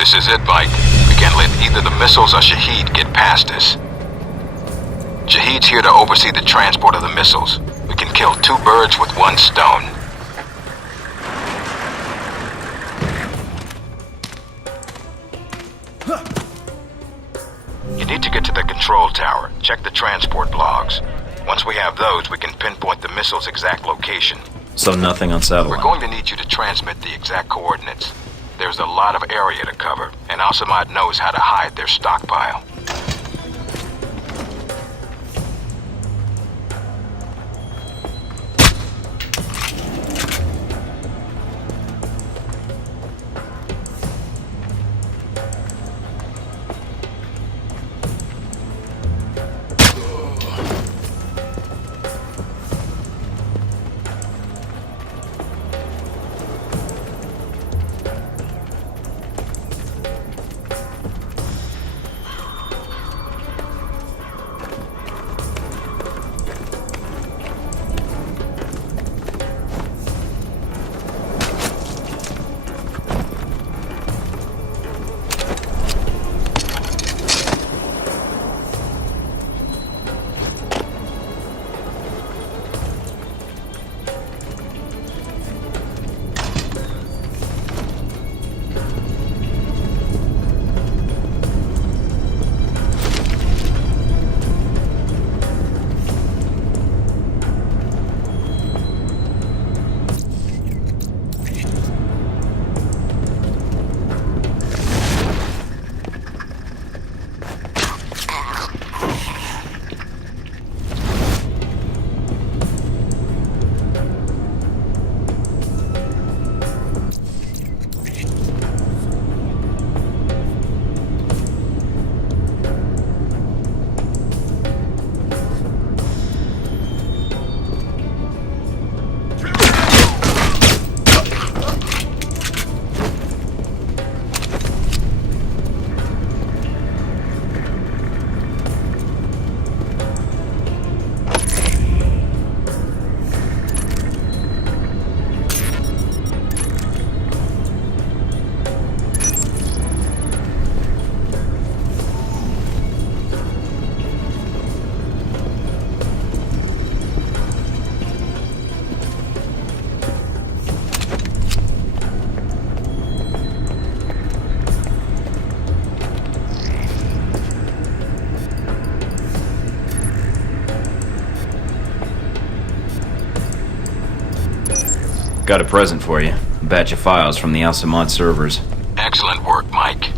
This is it, Mike. We can't let either the missiles or Shaheed get past us. Shaheed's here to oversee the transport of the missiles. We can kill two birds with one stone. You need to get to the control tower. Check the transport logs. Once we have those, we can pinpoint the missile's exact location. So nothing on satellite? We're going to need you to transmit the exact coordinates. There's a lot of area to cover, and Al-Samad knows how to hide their stockpile. Got a present for you. A batch of files from the Al-Samad servers. Excellent work, Mike.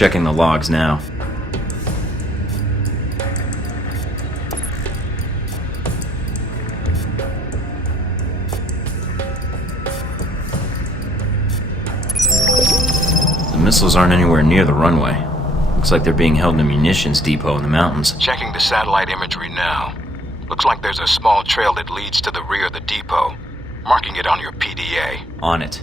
Checking the logs now. The missiles aren't anywhere near the runway. Looks like they're being held in a munitions depot in the mountains. Checking the satellite imagery now. Looks like there's a small trail that leads to the rear of the depot. Marking it on your PDA. On it.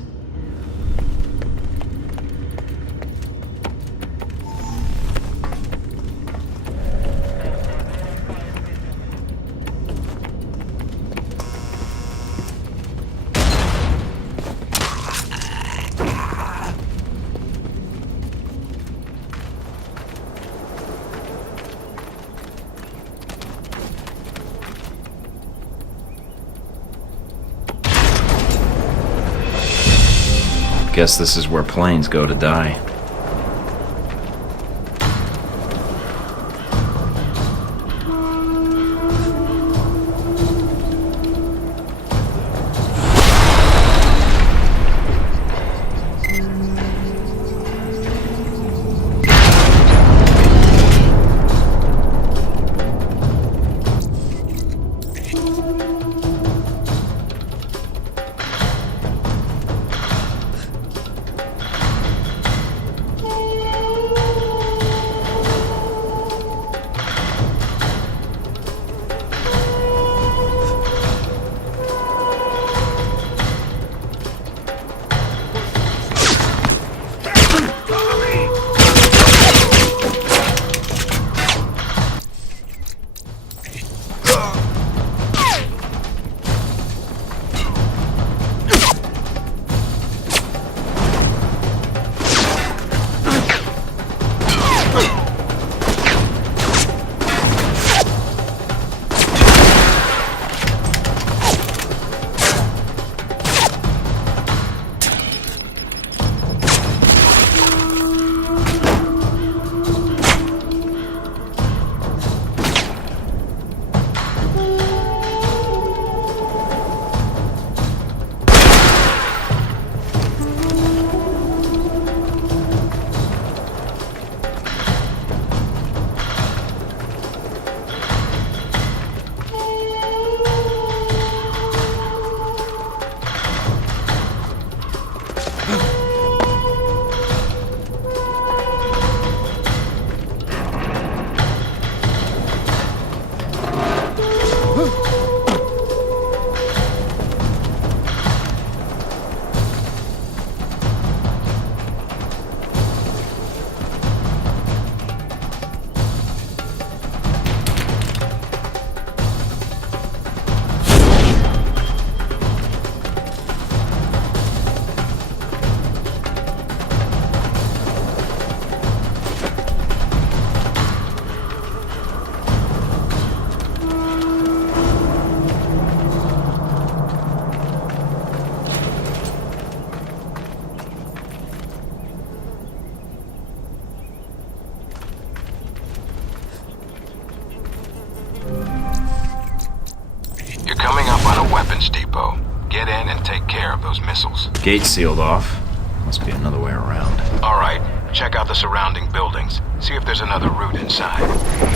Guess this is where planes go to die. weapons depot. Get in and take care of those missiles. Gate sealed off. Must be another way around. All right. Check out the surrounding buildings. See if there's another route inside.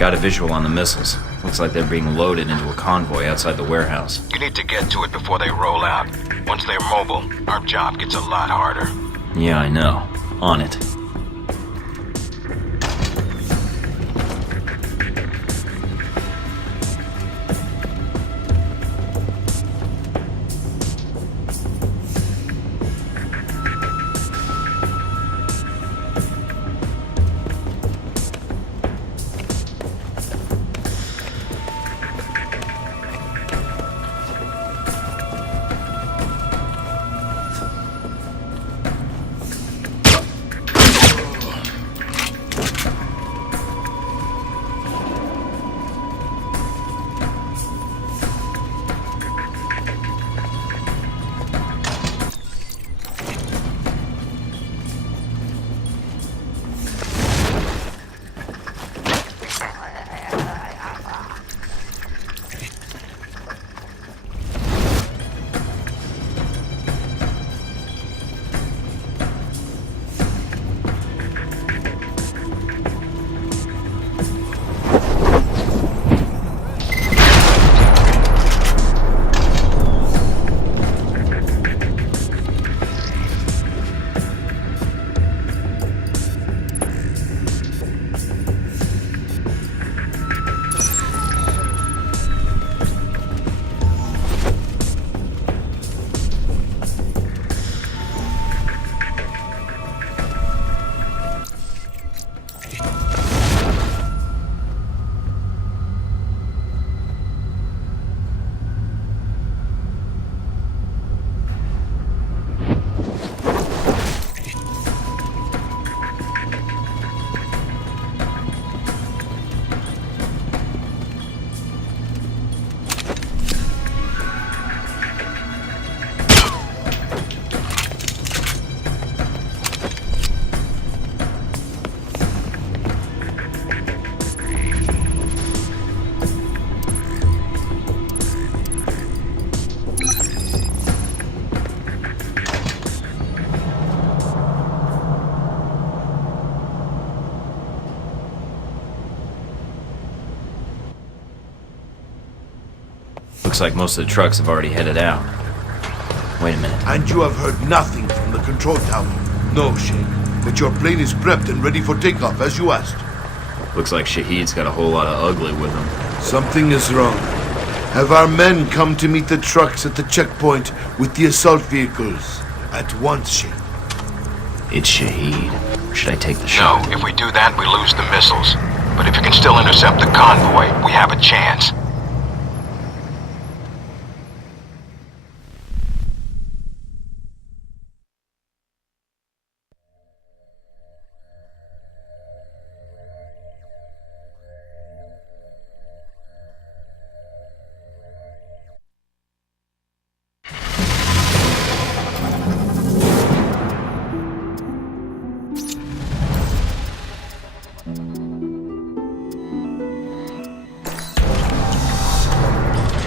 Got a visual on the missiles. Looks like they're being loaded into a convoy outside the warehouse. You need to get to it before they roll out. Once they're mobile, our job gets a lot harder. Yeah, I know. On it. Looks like most of the trucks have already headed out. Wait a minute. And you have heard nothing from the control tower? No, Shane. But your plane is prepped and ready for takeoff, as you asked. Looks like Shaheed's got a whole lot of ugly with him. Something is wrong. Have our men come to meet the trucks at the checkpoint with the assault vehicles? At once, Shane. It's Shaheed. Should I take the shot? No, if we do that, we lose the missiles. But if you can still intercept the convoy, we have a chance.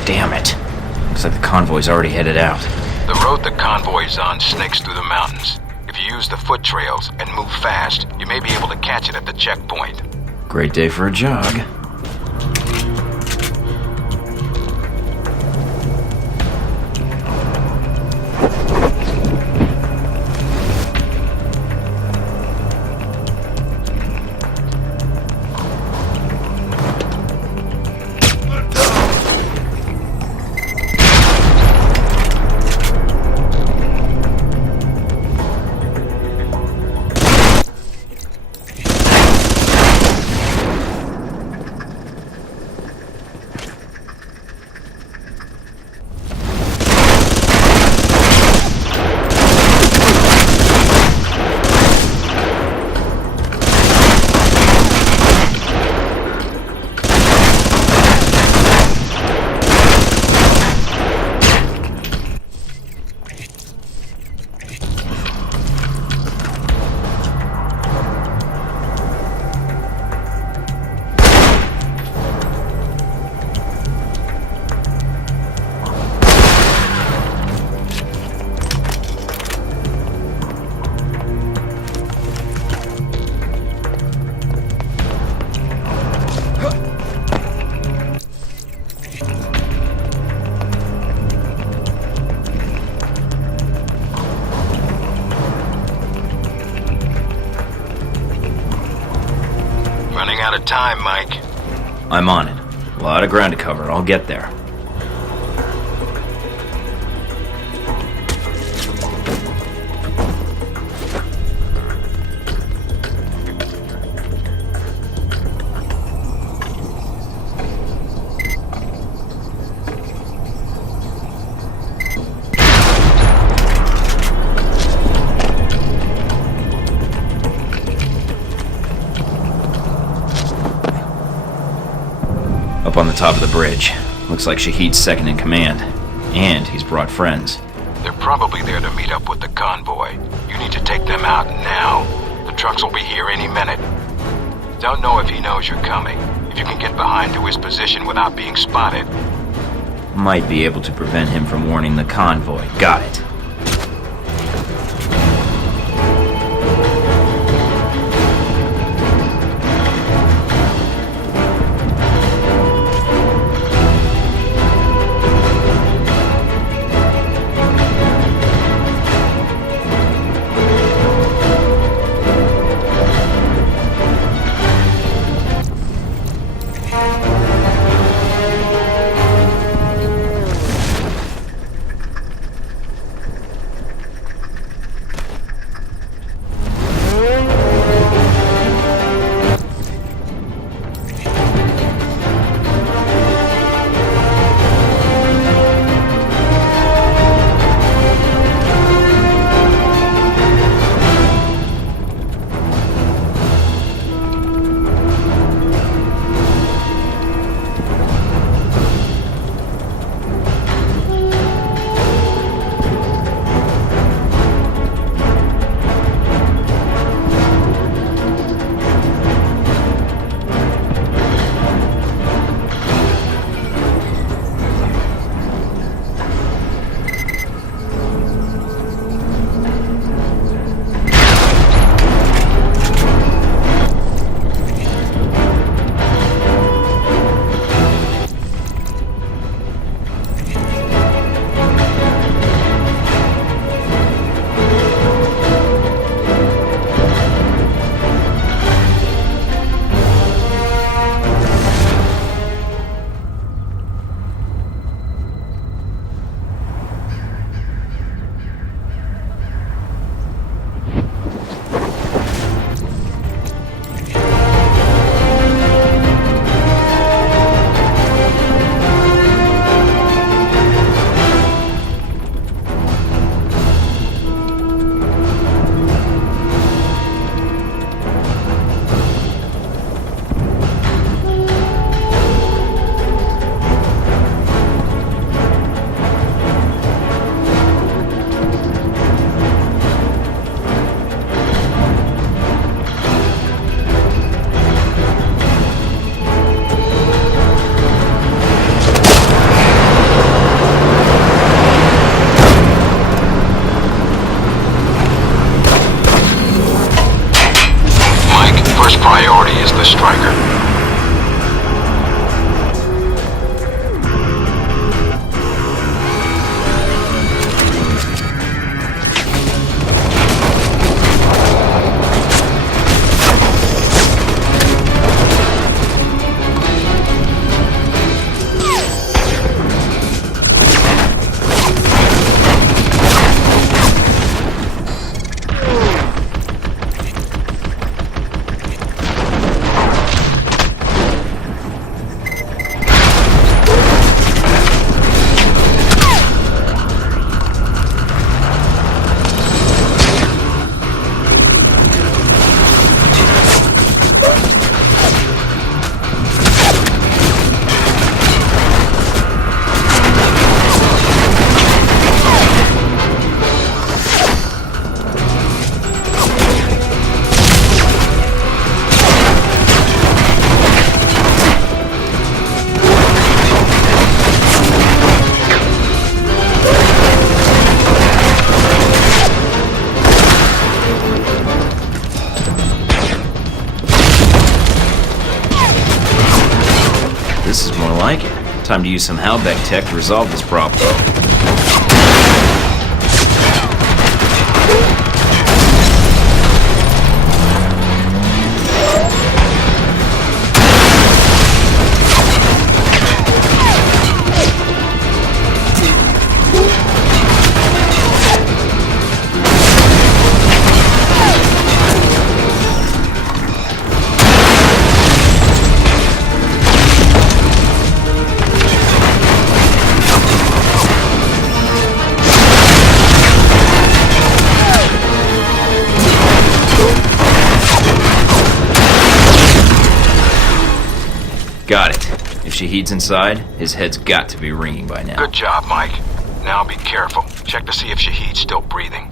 Damn it. Looks like the convoy's already headed out. The road the convoy's on snakes through the mountains. If you use the foot trails and move fast, you may be able to catch it at the checkpoint. Great day for a jog. time, Mike. I'm on it. A lot of ground to cover. I'll get there. Up on the top of the bridge. Looks like Shaheed's second in command. And he's brought friends. They're probably there to meet up with the convoy. You need to take them out now. The trucks will be here any minute. Don't know if he knows you're coming. If you can get behind to his position without being spotted. Might be able to prevent him from warning the convoy. Got it. Priority is the striker. This is more like it. Time to use some Halbeck tech to resolve this problem. Got it. If Shaheed's inside, his head's got to be ringing by now. Good job, Mike. Now be careful. Check to see if Shaheed's still breathing.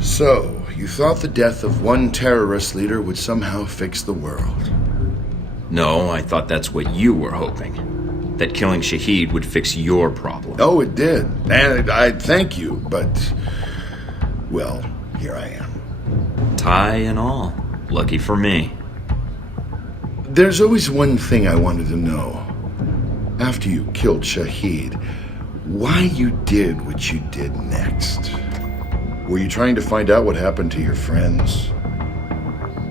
So, you thought the death of one terrorist leader would somehow fix the world? No, I thought that's what you were hoping. That killing Shaheed would fix your problem. Oh, it did. And I'd thank you, but... well, here I am. Tie and all. Lucky for me. There's always one thing I wanted to know. After you killed Shaheed, why you did what you did next. Were you trying to find out what happened to your friends?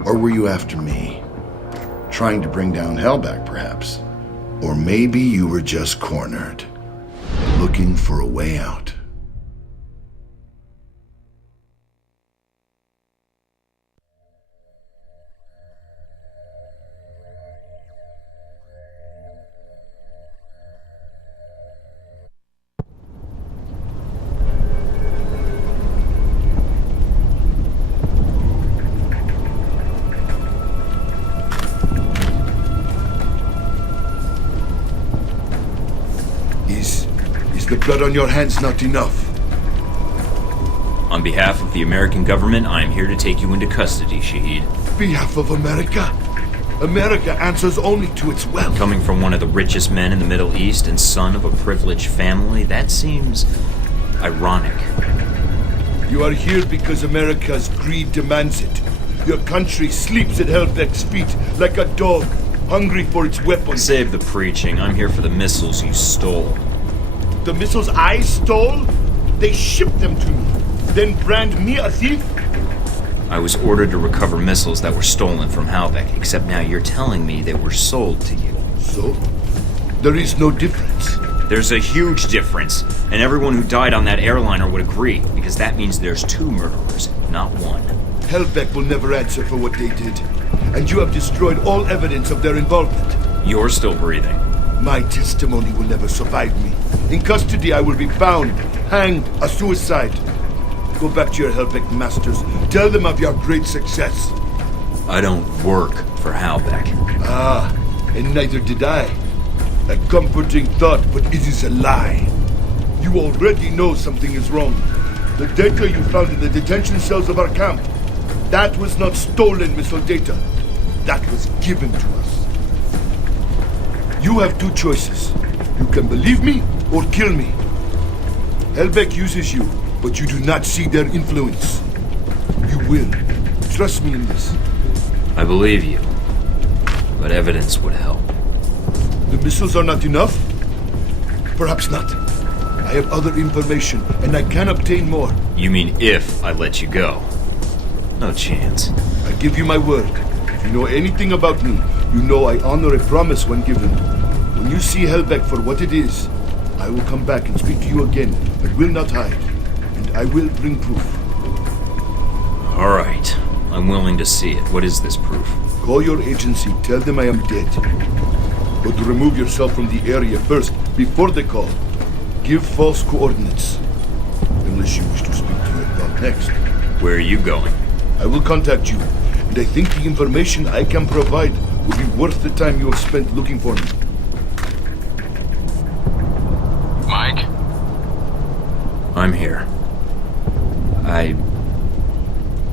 Or were you after me? Trying to bring down Hellback, perhaps? Or maybe you were just cornered, looking for a way out. Is the blood on your hands not enough? On behalf of the American government, I am here to take you into custody, Shaheed. Behalf of America? America answers only to its wealth. Coming from one of the richest men in the Middle East and son of a privileged family, that seems ironic. You are here because America's greed demands it. Your country sleeps at Hellbeck's feet like a dog, hungry for its weapons. Save the preaching. I'm here for the missiles you stole. The missiles I stole? They shipped them to me, then brand me a thief? I was ordered to recover missiles that were stolen from Halbeck, except now you're telling me they were sold to you. So? There is no difference. There's a huge difference, and everyone who died on that airliner would agree, because that means there's two murderers, not one. Hellbeck will never answer for what they did, and you have destroyed all evidence of their involvement. You're still breathing. My testimony will never survive me. In custody, I will be bound, hanged, a suicide. Go back to your Hellbeck masters. Tell them of your great success. I don't work for Halbeck. Ah, and neither did I. A comforting thought, but it is a lie. You already know something is wrong. The data you found in the detention cells of our camp, that was not stolen missile data. That was given to us. You have two choices. You can believe me or kill me. Hellbeck uses you, but you do not see their influence. You will. Trust me in this. I believe you, but evidence would help. The missiles are not enough? Perhaps not. I have other information, and I can obtain more. You mean if I let you go? No chance. I give you my word. If you know anything about me, you know I honor a promise when given. When you see Hellbeck for what it is, I will come back and speak to you again, but will not hide. And I will bring proof. All right. I'm willing to see it. What is this proof? Call your agency, tell them I am dead. But remove yourself from the area first, before they call. Give false coordinates. Unless you wish to speak to your dog next. Where are you going? I will contact you, and I think the information I can provide will be worth the time you have spent looking for me. Mike? I'm here. I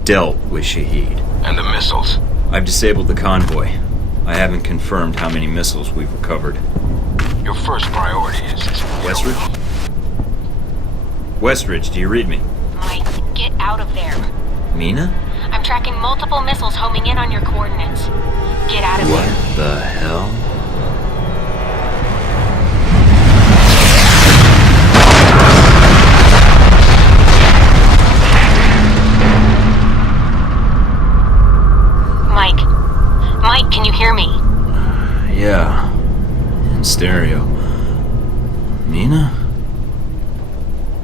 dealt with Shaheed. And the missiles? I've disabled the convoy. I haven't confirmed how many missiles we've recovered. Your first priority is... Westridge? Westridge, do you read me? Mike, get out of there. Mina? I'm tracking multiple missiles homing in on your coordinates. Get out of there. What the hell? stereo. Nina?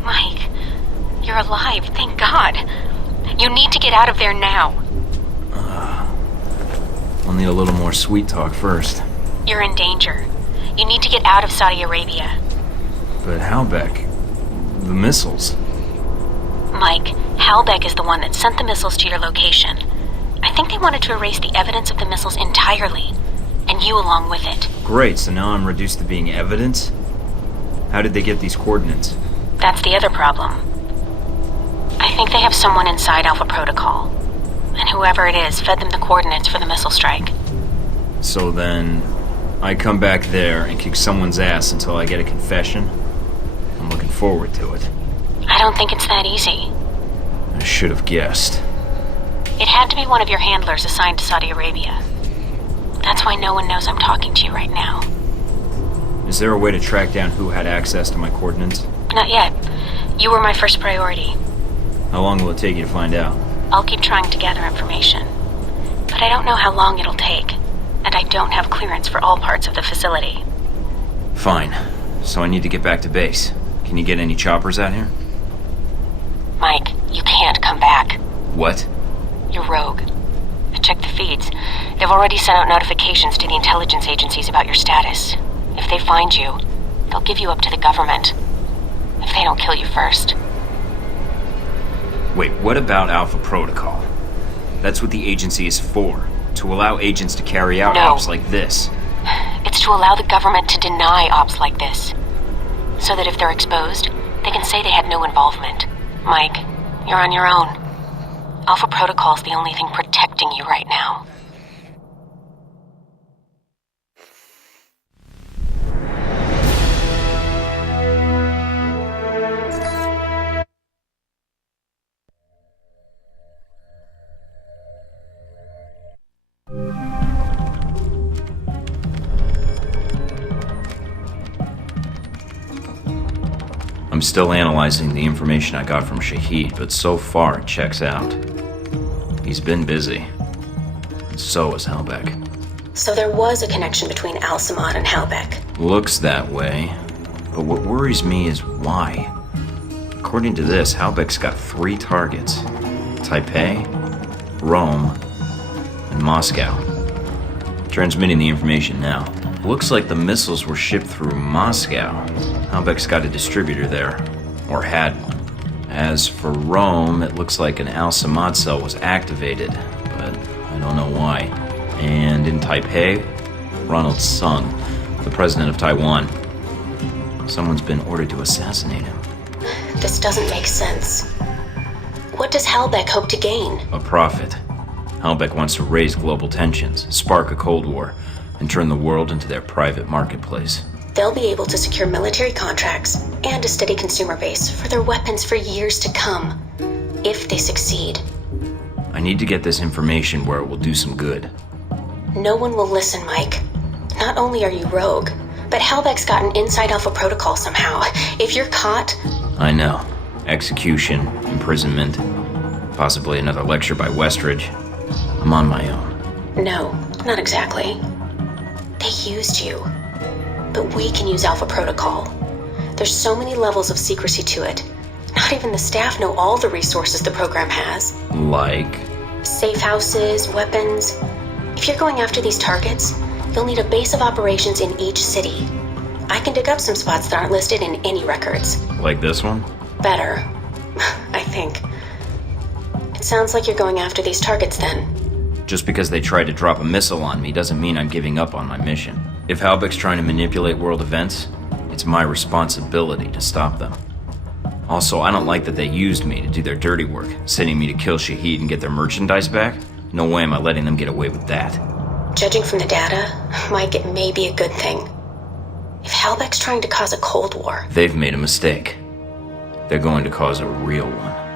Mike, you're alive, thank God. You need to get out of there now. I'll need a little more sweet talk first. You're in danger. You need to get out of Saudi Arabia. But Halbeck... the missiles... Mike, Halbeck is the one that sent the missiles to your location. I think they wanted to erase the evidence of the missiles entirely, and you along with it. Great, so now I'm reduced to being evidence? How did they get these coordinates? That's the other problem. I think they have someone inside Alpha Protocol, and whoever it is fed them the coordinates for the missile strike. So then, I come back there and kick someone's ass until I get a confession? I'm looking forward to it. I don't think it's that easy. I should have guessed. It had to be one of your handlers assigned to Saudi Arabia. That's why no one knows I'm talking to you right now. Is there a way to track down who had access to my coordinates? Not yet. You were my first priority. How long will it take you to find out? I'll keep trying to gather information. But I don't know how long it'll take, and I don't have clearance for all parts of the facility. Fine. So I need to get back to base. Can you get any choppers out here? Mike, you can't come back. What? You're rogue. I checked the feeds. They've already sent out notifications to the intelligence agencies about your status. If they find you, they'll give you up to the government. If they don't kill you first. Wait, what about Alpha Protocol? That's what the agency is for. To allow agents to carry out No. ops like this. It's to allow the government to deny ops like this. So that if they're exposed, they can say they had no involvement. Mike, you're on your own. Alpha Protocol's the only thing protecting you right now. I'm still analyzing the information I got from Shaheed, but so far it checks out. He's been busy. And so is Halbeck. So there was a connection between Al-Samad and Halbeck. Looks that way. But what worries me is why. According to this, Halbeck's got 3 targets. Taipei, Rome, and Moscow. Transmitting the information now. Looks like the missiles were shipped through Moscow. Halbeck's got a distributor there. Or had one. As for Rome, it looks like an Al-Samad cell was activated, but I don't know why. And in Taipei, Ronald Sung, the president of Taiwan. Someone's been ordered to assassinate him. This doesn't make sense. What does Halbeck hope to gain? A profit. Halbeck wants to raise global tensions, spark a Cold War, and turn the world into their private marketplace. They'll be able to secure military contracts and a steady consumer base for their weapons for years to come, if they succeed. I need to get this information where it will do some good. No one will listen, Mike. Not only are you rogue, but Halbeck's got an inside Alpha Protocol somehow. If you're caught... I know. Execution, imprisonment, possibly another lecture by Westridge. I'm on my own. No, not exactly. They used you. But we can use Alpha Protocol. There's so many levels of secrecy to it. Not even the staff know all the resources the program has. Like? Safe houses, weapons. If you're going after these targets, you'll need a base of operations in each city. I can dig up some spots that aren't listed in any records. Like this one? Better, I think. It sounds like you're going after these targets then. Just because they tried to drop a missile on me doesn't mean I'm giving up on my mission. If Halbeck's trying to manipulate world events, it's my responsibility to stop them. Also, I don't like that they used me to do their dirty work, sending me to kill Shaheed and get their merchandise back. No way am I letting them get away with that. Judging from the data, Mike, it may be a good thing. If Halbeck's trying to cause a Cold War... They've made a mistake. They're going to cause a real one.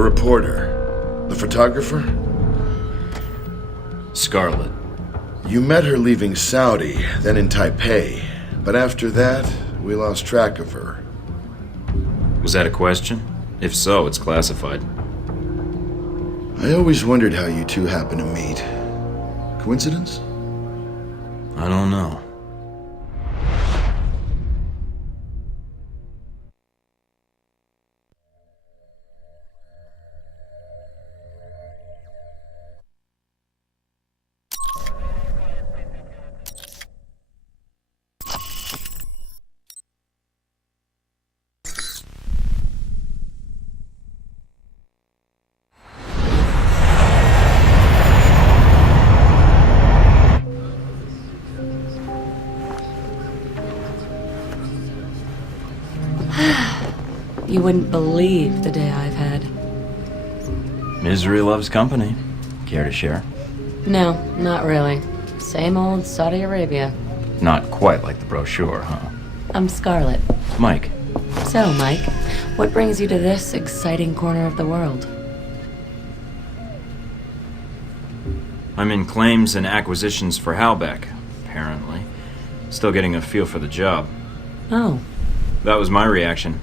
the reporter. The photographer? Scarlet. You met her leaving Saudi, then in Taipei. But after that, we lost track of her. Was that a question? If so, it's classified. I always wondered how you two happened to meet. Coincidence? I don't know. You wouldn't believe the day I've had. Misery loves company. Care to share? No, not really. Same old Saudi Arabia. Not quite like the brochure, huh? I'm Scarlet. Mike. So, Mike, what brings you to this exciting corner of the world? I'm in claims and acquisitions for Halbeck, apparently. Still getting a feel for the job. Oh, That was my reaction.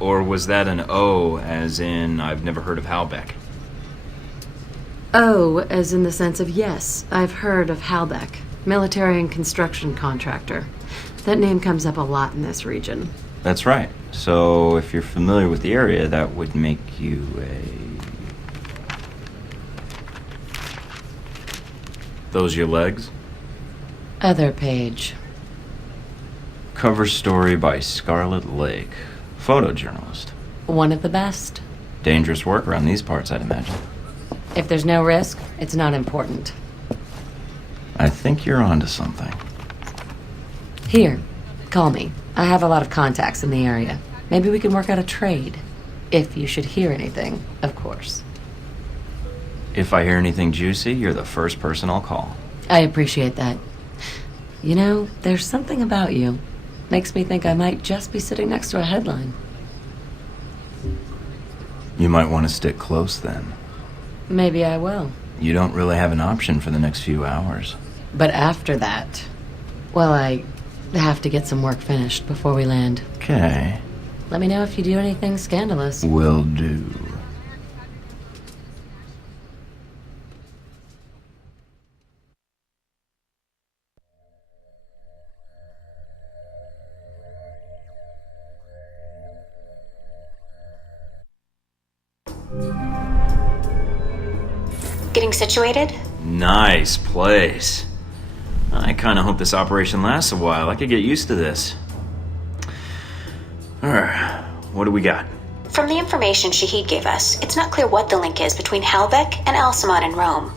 Or was that an O, as in I've never heard of Halbeck? oh, as in the sense of yes, I've heard of Halbeck, military and construction contractor. That name comes up a lot in this region. That's right. So if you're familiar with the area, that would make you a... Those your legs? Other page. Cover story by Scarlet Lake. Photojournalist. One of the best. Dangerous work around these parts, I'd imagine. If there's no risk, it's not important. I think you're onto something. Here, call me. I have a lot of contacts in the area. Maybe we can work out a trade. If you should hear anything, of course. If I hear anything juicy, you're the first person I'll call. I appreciate that. You know, there's something about you. Makes me think I might just be sitting next to a headline. You might want to stick close then. Maybe I will. You don't really have an option for the next few hours. But after that, well, I have to get some work finished before we land. Okay. Let me know if you do anything scandalous. Will do. Getting situated? Nice place. I kind of hope this operation lasts a while. I could get used to this. Alright, what do we got? From the information Shaheed gave us, it's not clear what the link is between Halbeck and Al-Samad in Rome.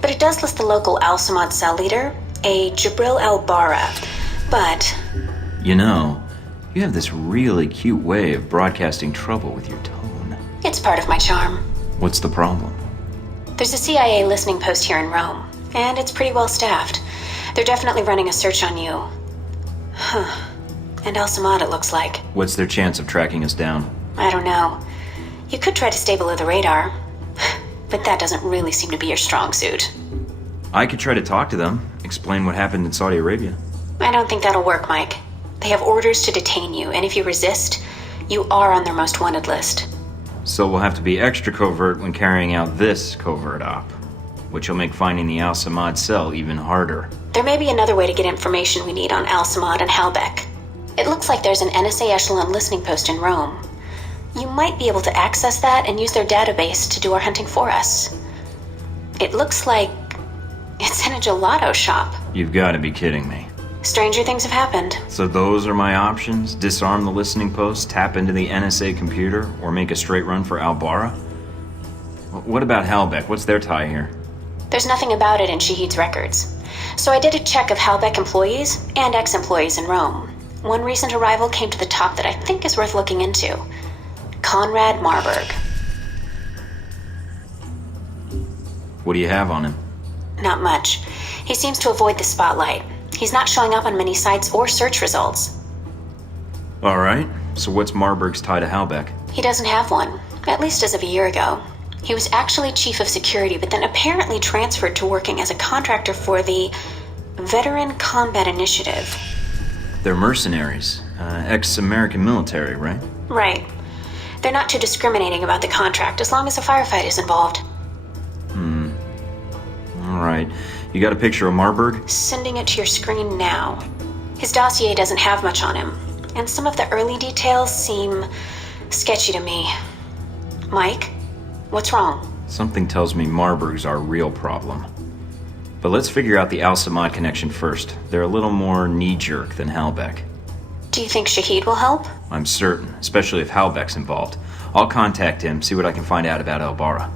But it does list the local Al-Samad cell leader, a Jibril al-Bara. But... You know, you have this really cute way of broadcasting trouble with your tone. it's part of my charm. What's the problem? There's a CIA listening post here in Rome, and it's pretty well staffed. They're definitely running a search on you. Huh. And Al-Samad, it looks like. What's their chance of tracking us down? I don't know. You could try to stay below the radar, but that doesn't really seem to be your strong suit. I could try to talk to them, explain what happened in Saudi Arabia. I don't think that'll work, Mike. They have orders to detain you, and if you resist, you are on their most wanted list. So we'll have to be extra covert when carrying out this covert op, which will make finding the Al-Samad cell even harder. There may be another way to get information we need on Al-Samad and Halbeck. It looks like there's an NSA Echelon listening post in Rome. You might be able to access that and use their database to do our hunting for us. It looks like it's in a gelato shop. You've got to be kidding me. Stranger things have happened. So those are my options? Disarm the listening post, tap into the NSA computer, or make a straight run for Al-Bara? What about Halbeck? What's their tie here? There's nothing about it in Shaheed's records. So I did a check of Halbeck employees and ex-employees in Rome. One recent arrival came to the top that I think is worth looking into. Conrad Marburg. What do you have on him? Not much. He seems to avoid the spotlight. He's not showing up on many sites or search results. All right, so what's Marburg's tie to Halbeck? He doesn't have one. At least as of a year ago. He was actually chief of security, but then apparently transferred to working as a contractor for the Veteran Combat Initiative. They're mercenaries. Ex-American military, right? Right. They're not too discriminating about the contract as long as a firefight is involved. All right. You got a picture of Marburg? Sending it to your screen now. His dossier doesn't have much on him, and some of the early details seem sketchy to me. Mike, what's wrong? Something tells me Marburg's our real problem. But let's figure out the Al-Samad connection first. They're a little more knee-jerk than Halbeck. Do you think Shaheed will help? I'm certain, especially if Halbeck's involved. I'll contact him, see what I can find out about El Barra.